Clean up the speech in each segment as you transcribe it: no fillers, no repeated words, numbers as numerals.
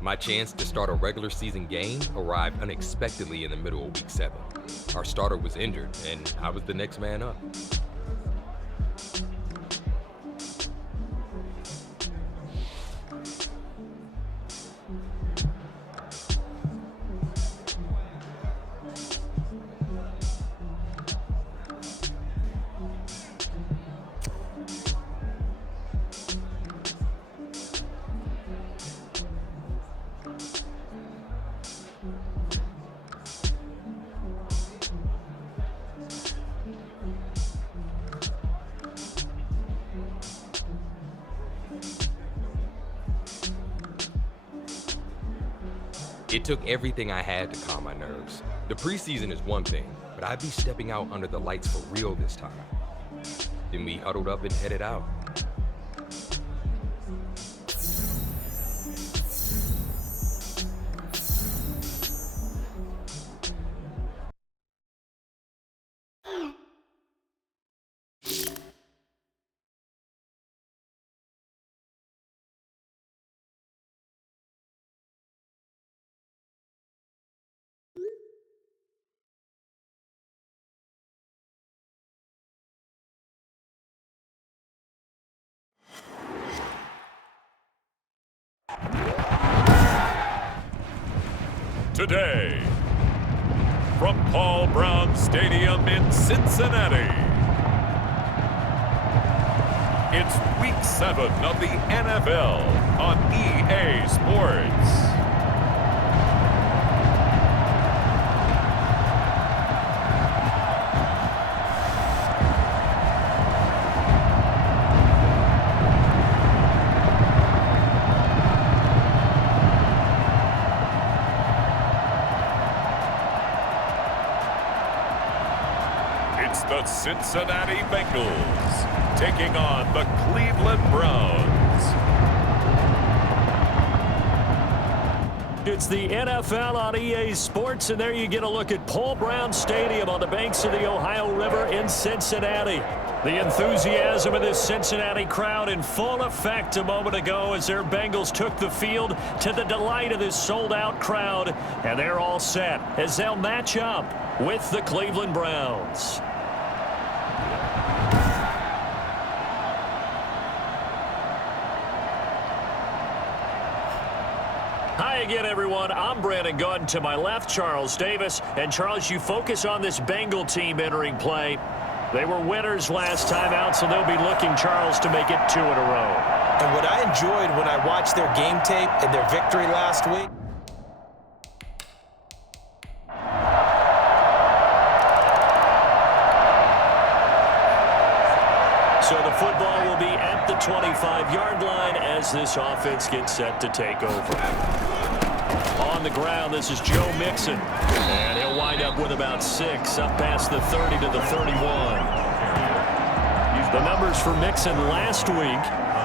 My chance to start a regular season game arrived unexpectedly in the middle of week 7. Our starter was injured, and I was the next man up. It took everything I had to calm my nerves. The preseason is one thing, but I'd be stepping out under the lights for real this time. Then we huddled up and headed out. Today, from Paul Brown Stadium in Cincinnati, it's Week 7 of the NFL on EA Sports. It's the Cincinnati Bengals taking on the Cleveland Browns. It's the NFL on EA Sports, and there you get a look at Paul Brown Stadium on the banks of the Ohio River in Cincinnati. The enthusiasm of this Cincinnati crowd in full effect a moment ago as their Bengals took the field to the delight of this sold-out crowd, and they're all set as they'll match up with the Cleveland Browns. Hi again, everyone. I'm Brandon Gunn. To my left, Charles Davis. And, Charles, you focus on this Bengal team entering play. They were winners last time out, so they'll be looking, Charles, to make it 2 in a row. And what I enjoyed when I watched their game tape and their victory last week, so the football will be at the 25-yard line as this offense gets set to take over. On the ground, this is Joe Mixon. And he'll wind up with about 6, up past the 30 to the 31. The numbers for Mixon last week,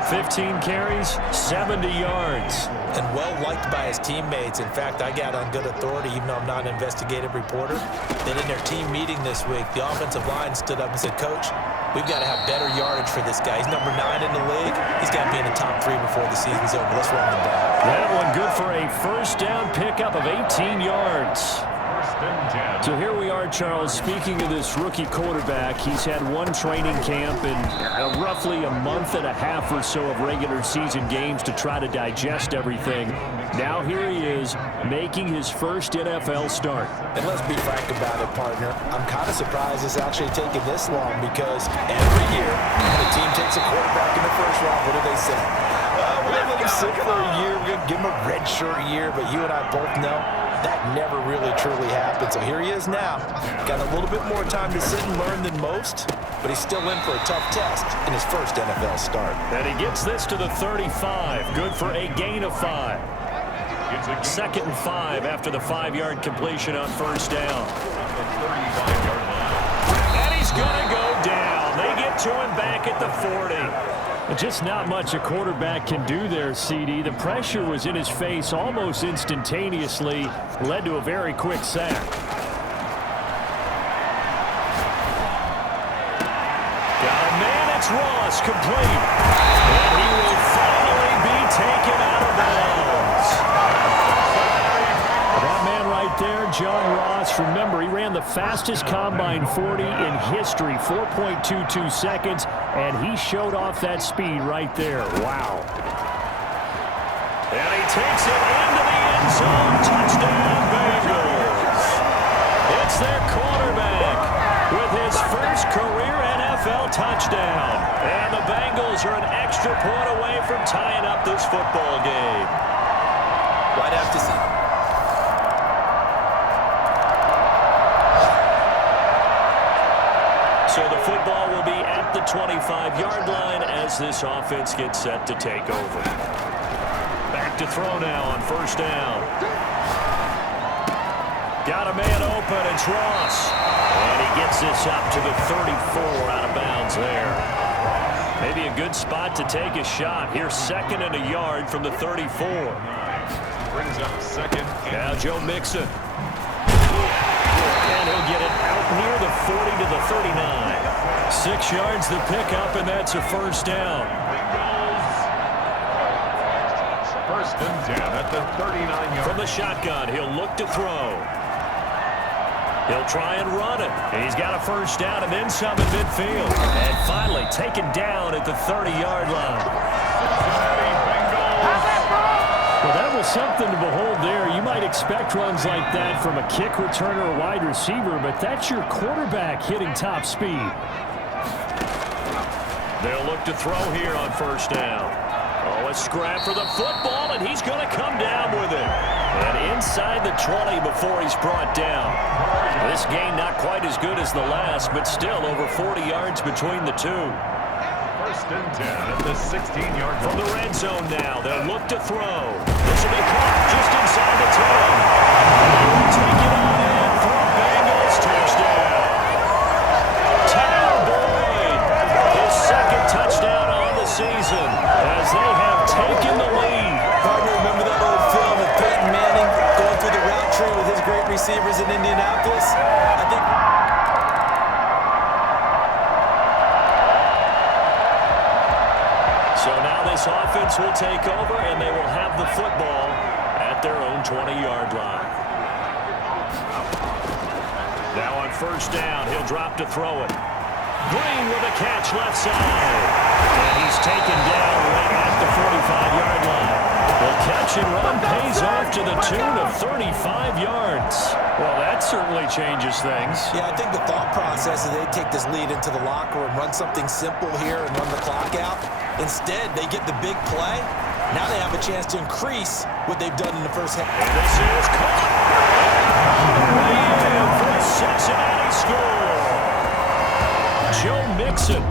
15 carries, 70 yards. and well-liked by his teammates. In fact, I got on good authority, even though I'm not an investigative reporter, that in their team meeting this week, the offensive line stood up and said, Coach, we've got to have better yardage for this guy. He's number 9 in the league. He's got to be in the top 3 before the season's over. Let's run the ball. That one good for a first down pickup of 18 yards. So here we are, Charles. Speaking of this rookie quarterback, he's had one training camp and roughly a month and a half or so of regular season games to try to digest everything. Now here he is making his first NFL start. And let's be frank about it, partner. I'm kind of surprised it's actually taken this long because every year when a team takes a quarterback in the first round, what do they say? We're going to let him sit for a year. We're going to give him a redshirt year. But you and I both know that never really truly happened. So here he is now. Got a little bit more time to sit and learn than most, but he's still in for a tough test in his first NFL start. And he gets this to the 35. Good for a gain of 5. Second and 5 after the 5-yard completion on first down. And he's going to go down. They get to him back at the 40. Just not much a quarterback can do there, CD. The pressure was in his face almost instantaneously, led to a very quick sack. Got a man, it's Ross, complete. And he will finally be taken out of bounds. Let's remember, he ran the fastest combine 40 in history, 4.22 seconds, and he showed off that speed right there. Wow. And he takes it into the end zone. Touchdown, Bengals. It's their quarterback with his first career NFL touchdown. And the Bengals are an extra point away from tying up this football game. Right after season. So the football will be at the 25-yard line as this offense gets set to take over. Back to throw now on first down. Got a man open. It's Ross. And he gets this up to the 34 out of bounds there. Maybe a good spot to take a shot. Here's second and a yard from the 34. Brings up second. Now Joe Mixon. And he'll get it out near the 40 to the 39. 6 yards the pickup, and that's a first down. First and 10 at the 39-yard. From the shotgun, he'll look to throw. He'll try and run it. He's got a first down and then some in midfield. And finally taken down at the 30-yard line. Well, that was something to behold there. You might expect runs like that from a kick returner or wide receiver, but that's your quarterback hitting top speed. They'll look to throw here on first down. Oh, a scrap for the football, and he's going to come down with it. And inside the 20 before he's brought down. This game not quite as good as the last, but still over 40 yards between the two. First and 10 at the 16-yard line. From the red zone now, they'll look to throw. This will be caught just inside the 10. Take it on in for a Bengals touchdown. Tyler Boyd, his second touchdown on the season as they have taken the lead. Partner, remember that old film of Peyton Manning going through the route tree with his great receivers in Indianapolis? I think... So now this offense will take over, and they will have the football at their own 20-yard line. Now on first down, he'll drop to throw it. Green with a catch left side. And he's taken down right at the 45-yard line. The catch and run pays off to the tune of 35 yards. Well, that certainly changes things. Yeah, I think the thought process is they take this lead into the locker room, run something simple here and run the clock out. Instead, they get the big play. Now they have a chance to increase what they've done in the first half. And this is caught. And for a Cincinnati score. Joe Mixon,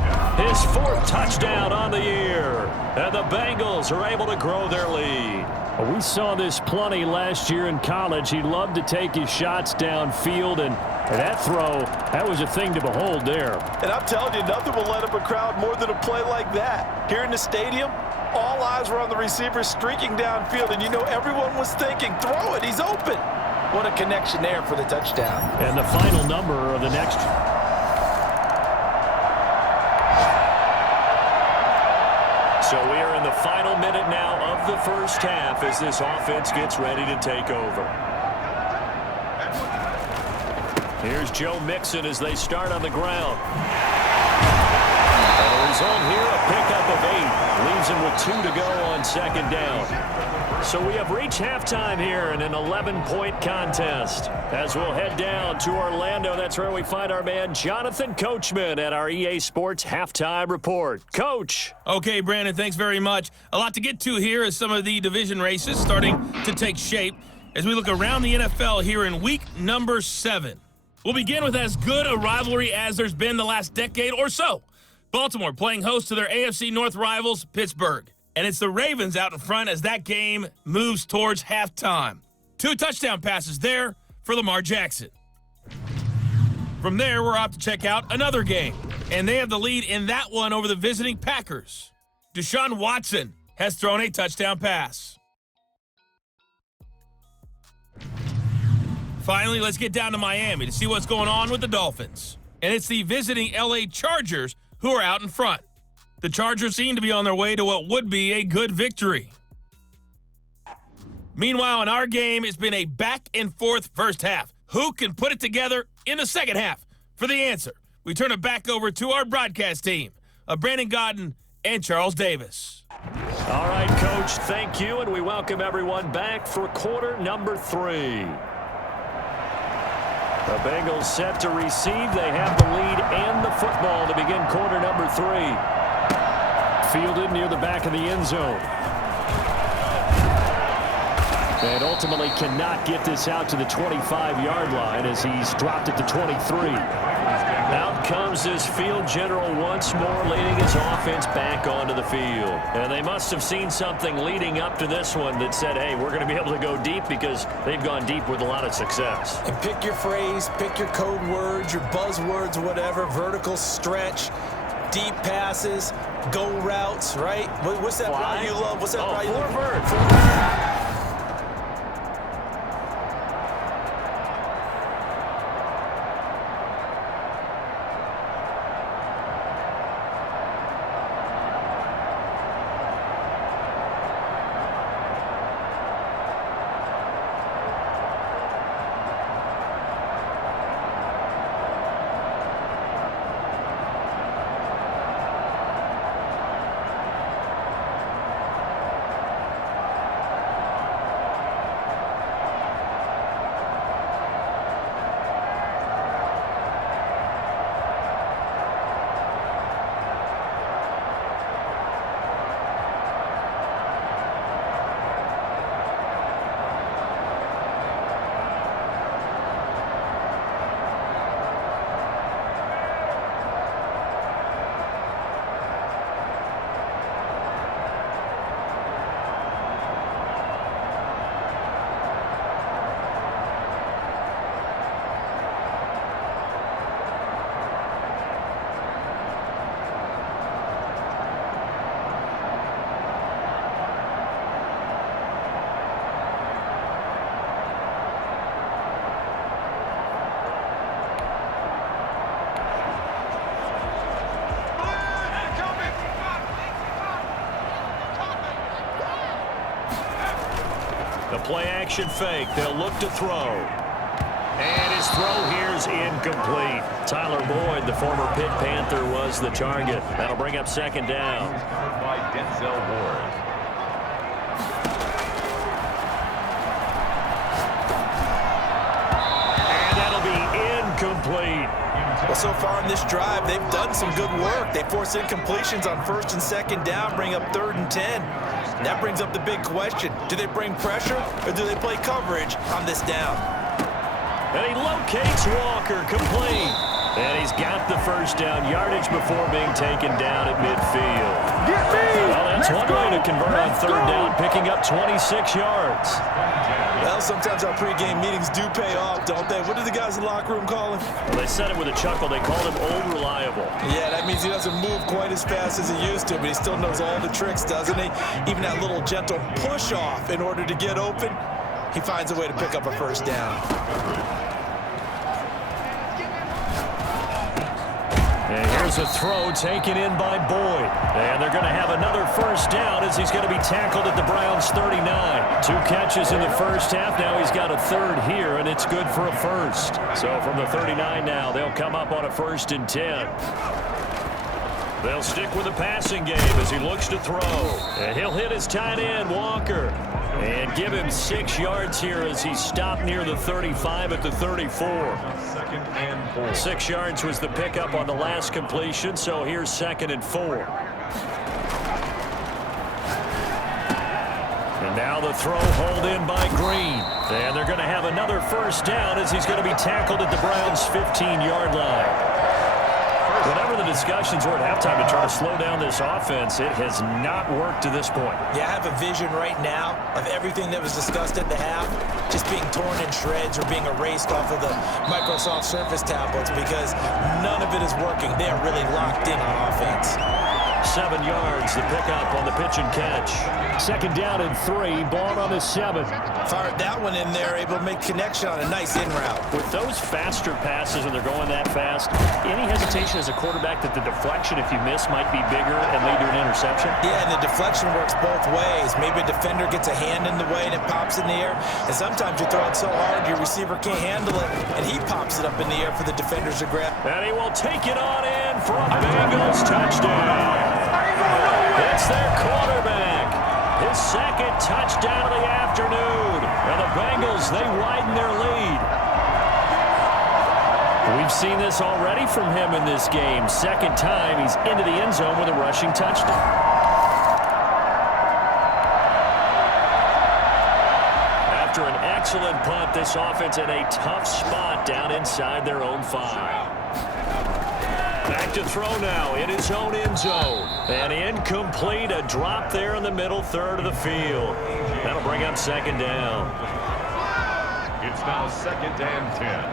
his 4th touchdown on the year. And the Bengals are able to grow their lead. We saw this plenty last year in college. He loved to take his shots downfield, and that throw, that was a thing to behold there. And I'm telling you, nothing will let up a crowd more than a play like that. Here in the stadium, all eyes were on the receiver streaking downfield, and you know everyone was thinking, throw it, he's open. What a connection there for the touchdown. And the final number of the next... So we are in the final minute now of the first half as this offense gets ready to take over. Here's Joe Mixon as they start on the ground. And the result here, a pickup of 8. Leaves him with 2 to go on second down. So we have reached halftime here in an 11-point contest. As we'll head down to Orlando, that's where we find our man Jonathan Coachman at our EA Sports Halftime Report. Coach. Okay, Brandon, thanks very much. A lot to get to here as some of the division races starting to take shape as we look around the NFL here in week number 7. We'll begin with as good a rivalry as there's been the last decade or so. Baltimore playing host to their AFC North rivals, Pittsburgh. And it's the Ravens out in front as that game moves towards halftime. 2 touchdown passes there for Lamar Jackson. From there, we're off to check out another game. And they have the lead in that one over the visiting Packers. Deshaun Watson has thrown a touchdown pass. Finally, let's get down to Miami to see what's going on with the Dolphins. And it's the visiting LA Chargers who are out in front. The Chargers seem to be on their way to what would be a good victory. Meanwhile, in our game, it's been a back-and-forth first half. who can put it together in the second half? For the answer, we turn it back over to our broadcast team of Brandon Godden and Charles Davis. All right, Coach, thank you, and we welcome everyone back for quarter number 3. The Bengals set to receive. They have the lead and the football to begin quarter number 3. Fielded near the back of the end zone. And ultimately cannot get this out to the 25-yard line as he's dropped it to 23. Out comes this field general once more, leading his offense back onto the field. And they must have seen something leading up to this one that said, hey, we're going to be able to go deep, because they've gone deep with a lot of success. And pick your phrase, pick your code words, your buzzwords, whatever, vertical stretch, deep passes, go routes, right? What's that route you love? What's that route you love? The play-action fake. They'll look to throw. And his throw here is incomplete. Tyler Boyd, the former Pitt Panther, was the target. That'll bring up second down. By Denzel Ward. And that'll be incomplete. Well, so far in this drive, they've done some good work. They force incompletions on first and second down, bring up 3rd and 10. That brings up the big question. Do they bring pressure, or do they play coverage on this down? And he locates Walker, complete. And he's got the first down yardage before being taken down at midfield. Get me! Well, that's one way to convert on 3rd down, picking up 26 yards. Well, sometimes our pregame meetings do pay off, don't they? What did the guys in the locker room call him? Well, they said it with a chuckle. They called him Old Reliable. Yeah, that means he doesn't move quite as fast as he used to, but he still knows all the tricks, doesn't he? Even that little gentle push-off in order to get open, he finds a way to pick up a first down. And here's a throw taken in by Boyd. And they're going to have another first down as he's going to be tackled at the Browns' 39. 2 catches in the first half. Now he's got a third here, and it's good for a first. So from the 39 now, they'll come up on a 1st and 10. They'll stick with the passing game as he looks to throw. And he'll hit his tight end, Walker. And give him 6 yards here as he stopped near the 35 at the 34. 2nd and 4. 6 yards was the pickup on the last completion, so here's 2nd and 4. And now the throw hauled in by Green. And they're going to have another first down as he's going to be tackled at the Browns' 15-yard line. Whatever the discussions were at halftime to try to slow down this offense, it has not worked to this point. Yeah, I have a vision right now of everything that was discussed at the half just being torn in shreds or being erased off of the Microsoft Surface tablets, because none of it is working. They are really locked in on offense. 7 yards, the pickup on the pitch and catch. 2nd down and 3, ball on the 7. Fired that one in there, able to make connection on a nice in route. With those faster passes when they're going that fast, any hesitation as a quarterback that the deflection, if you miss, might be bigger and lead to an interception? Yeah, and the deflection works both ways. Maybe a defender gets a hand in the way and it pops in the air. And sometimes you throw it so hard your receiver can't handle it, and he pops it up in the air for the defenders to grab. And he will take it on in for a Bengals touchdown. It's their quarterback. His 2nd touchdown of the afternoon. And the Bengals, they widen their lead. We've seen this already from him in this game. 2nd time he's into the end zone with a rushing touchdown. After an excellent punt, this offense in a tough spot down inside their own 5. Back to throw now in his own end zone. And incomplete, a drop there in the middle third of the field. That'll bring up 2nd down. It's now 2nd and 10.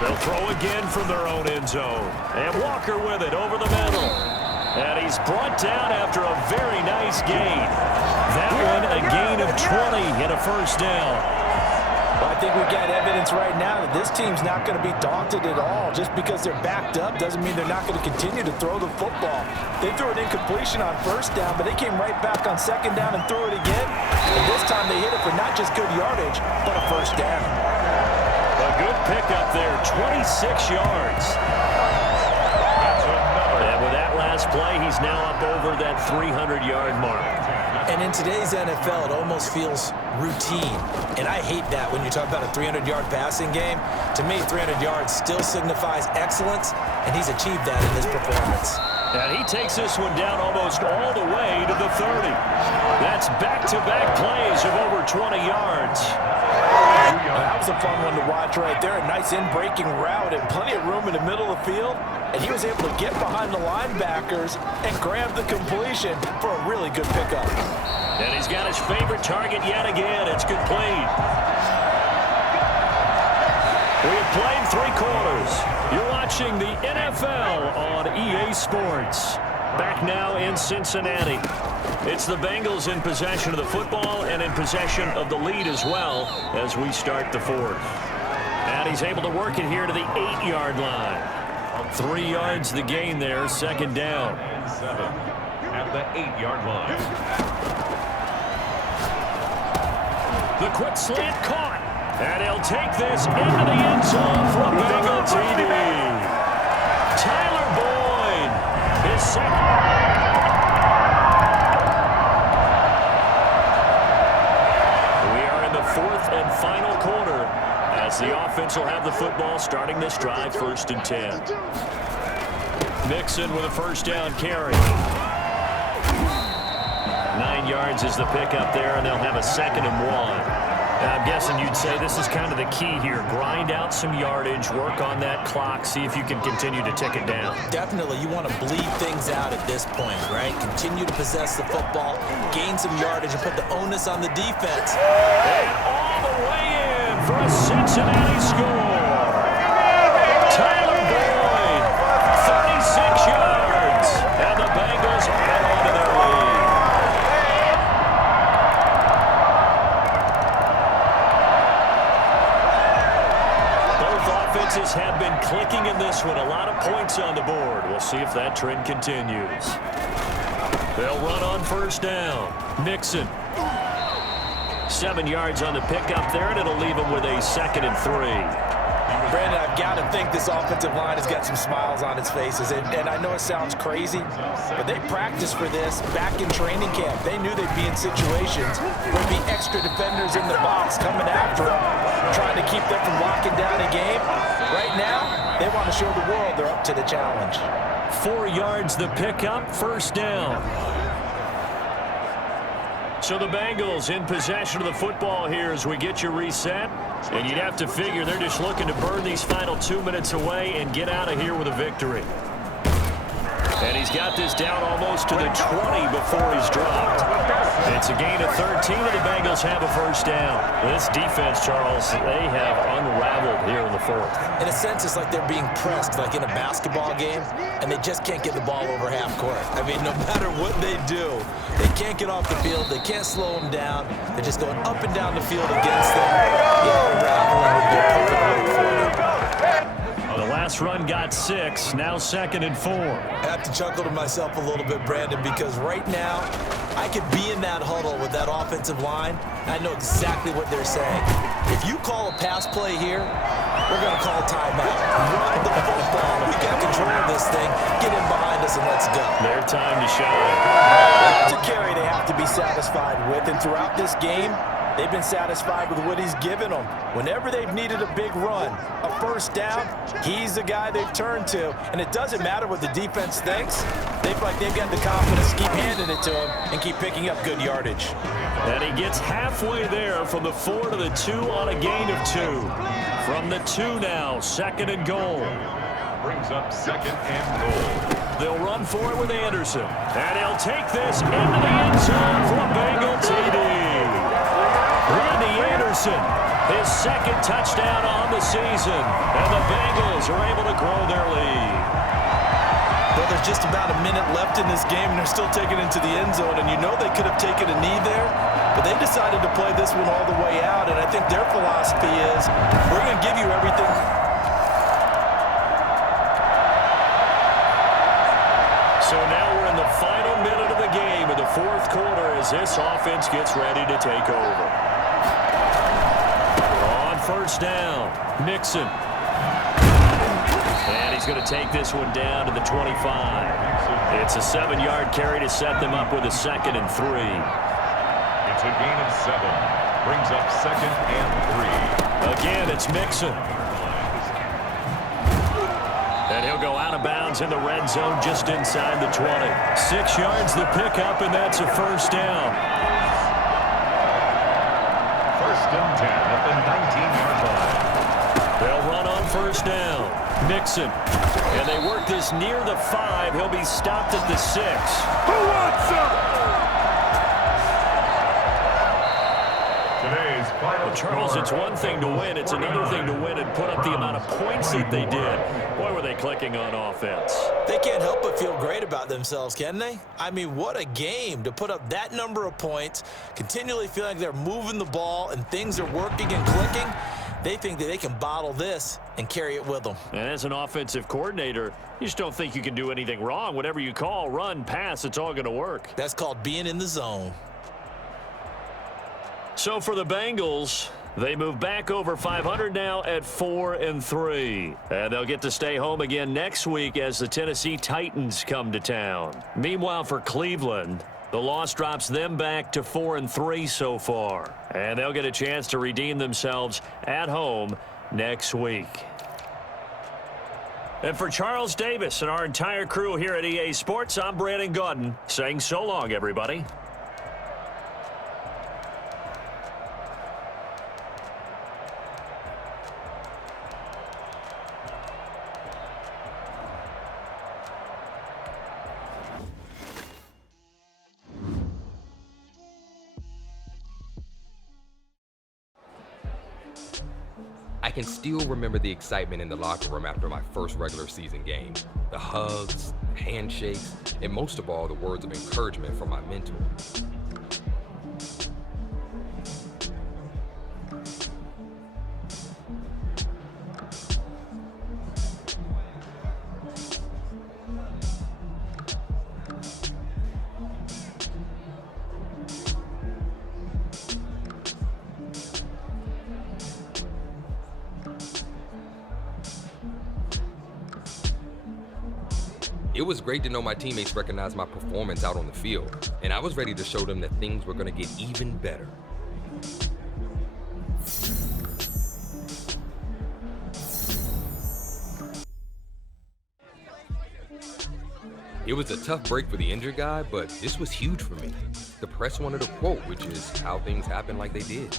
They'll throw again from their own end zone. And Walker with it over the middle. And he's brought down after a very nice gain. That one a gain of 20 and a 1st down. Well, I think we've got evidence right now that this team's not going to be daunted at all. Just because they're backed up doesn't mean they're not going to continue to throw the football. They threw an incompletion on 1st down, but they came right back on 2nd down and threw it again. And this time they hit it for not just good yardage, but a 1st down. A good pickup there, 26 yards. And with that last play, he's now up over that 300-yard mark. And in today's NFL, it almost feels routine. And I hate that when you talk about a 300-yard passing game. To me, 300 yards still signifies excellence, and he's achieved that in this performance. And he takes this one down almost all the way to the 30. That's back-to-back plays of over 20 yards. That was a fun one to watch right there. A nice in-breaking route and plenty of room in the middle of the field. And he was able to get behind the linebackers and grab the completion for a really good pickup. And he's got his favorite target yet again. It's complete. We have played 3 quarters. You're watching the NFL on EA Sports. Back now in Cincinnati. It's the Bengals in possession of the football and in possession of the lead as well as we start the 4th. And he's able to work it here to the 8-yard line. 3 yards the gain there, 2nd down. 7 at the 8-yard line. The quick slant caught. And he'll take this into the end zone for a Bengal TD. Tyler Boyd, his 2nd. And final quarter as the offense will have the football starting this drive 1st and 10. Mixon with a 1st down carry. 9 yards is the pickup there, and they'll have a 2nd and 1. Now, I'm guessing you'd say this is kind of the key here. Grind out some yardage, work on that clock, see if you can continue to tick it down. Definitely, you want to bleed things out at this point, right? Continue to possess the football, gain some yardage, and put the onus on the defense. And all the way in for a Cincinnati score. Tyler Boyd, 36 yards, and the Bengals add on to their lead. Offenses have been clicking in this one. A lot of points on the board. We'll see if that trend continues. They'll run on 1st down. Mixon. 7 yards on the pickup there, and it'll leave him with a 2nd and 3. Brandon, I've got to think this offensive line has got some smiles on its faces. And I know it sounds crazy, but they practiced for this back in training camp. They knew they'd be in situations where there'd be extra defenders in the box coming after them, trying to keep them from locking down a game. Right now, they want to show the world they're up to the challenge. 4 yards the pickup, 1st down. So the Bengals in possession of the football here as we get you reset. And you'd have to figure they're just looking to burn these final 2 minutes away and get out of here with a victory. And he's got this down almost to the 20 before he's dropped. It's a gain of 13, and the Bengals have a first down. This defense, Charles, they have unraveled here in the fourth. In a sense, it's like they're being pressed, like in a basketball game, and they just can't get the ball over half court. I mean, no matter what they do, they can't get off the field. They can't slow them down. They're just going up and down the field against them. Yeah, unraveling would be a perfect word for it. The last run got 6, now 2nd and 4. I have to chuckle to myself a little bit, Brandon, because right now, I could be in that huddle with that offensive line, and I know exactly what they're saying. If you call a pass play here, we're going to call timeout. Run the football. We got control of this thing. Get in behind us and let's go. Their time to shine. That's a carry they have to be satisfied with, and throughout this game, they've been satisfied with what he's given them. Whenever they've needed a big run, a first down, he's the guy they've turned to. And it doesn't matter what the defense thinks. They feel like they've got the confidence to keep handing it to him and keep picking up good yardage. And he gets halfway there from the 4 to the 2 on a gain of 2. From the 2 now, 2nd and goal. Brings up 2nd and goal. They'll run for it with Anderson. And he'll take this into the end zone for a Bengal TD. Randy Anderson, his 2nd touchdown on the season. And the Bengals are able to grow their lead. Well, there's just about a minute left in this game, and they're still taking it into the end zone. And you know they could have taken a knee there, but they decided to play this one all the way out. And I think their philosophy is, we're going to give you everything. So now we're in the final minute of the game in the 4th quarter as this offense gets ready to take over. On first down, Nixon. And he's going to take this one down to the 25. It's a 7-yard carry to set them up with a 2nd and 3. It's a gain of 7. Brings up 2nd and 3. Again, it's Mixon. And he'll go out of bounds in the red zone just inside the 20. 6 yards the pickup, and that's a first down. 1st and 10 at the 19-yard line. They'll run on first down. Nixon. And they work this near the 5. He'll be stopped at the 6. Who wants up? Today's final Well, Charles, it's one thing to win. It's another thing to win and put up the amount of points that they did. Boy, were they clicking on offense. They can't help but feel great about themselves, can they? I mean, what a game to put up that number of points, continually feeling like they're moving the ball and things are working and clicking. They think that they can bottle this and carry it with them. And as an offensive coordinator, you just don't think you can do anything wrong. Whatever you call, run, pass, it's all going to work. That's called being in the zone. So for the Bengals, they move back over 500 now at 4-3. And they'll get to stay home again next week as the Tennessee Titans come to town. Meanwhile, for Cleveland, the loss drops them back to 4-3 so far. And they'll get a chance to redeem themselves at home next week. And for Charles Davis and our entire crew here at EA Sports, I'm Brandon Gaudin saying so long, everybody. I can still remember the excitement in the locker room after my first regular season game. The hugs, the handshakes, and most of all, the words of encouragement from my mentor. It was great to know my teammates recognized my performance out on the field, and I was ready to show them that things were going to get even better. It was a tough break for the injured guy, but this was huge for me. The press wanted a quote, which is how things happen like they did.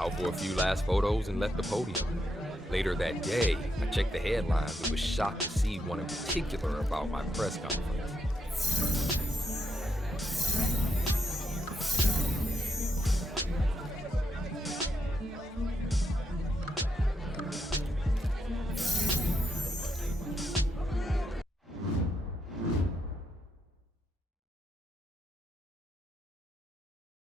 Smiled for a few last photos and left the podium. Later that day, I checked the headlines and was shocked to see one in particular about my press conference.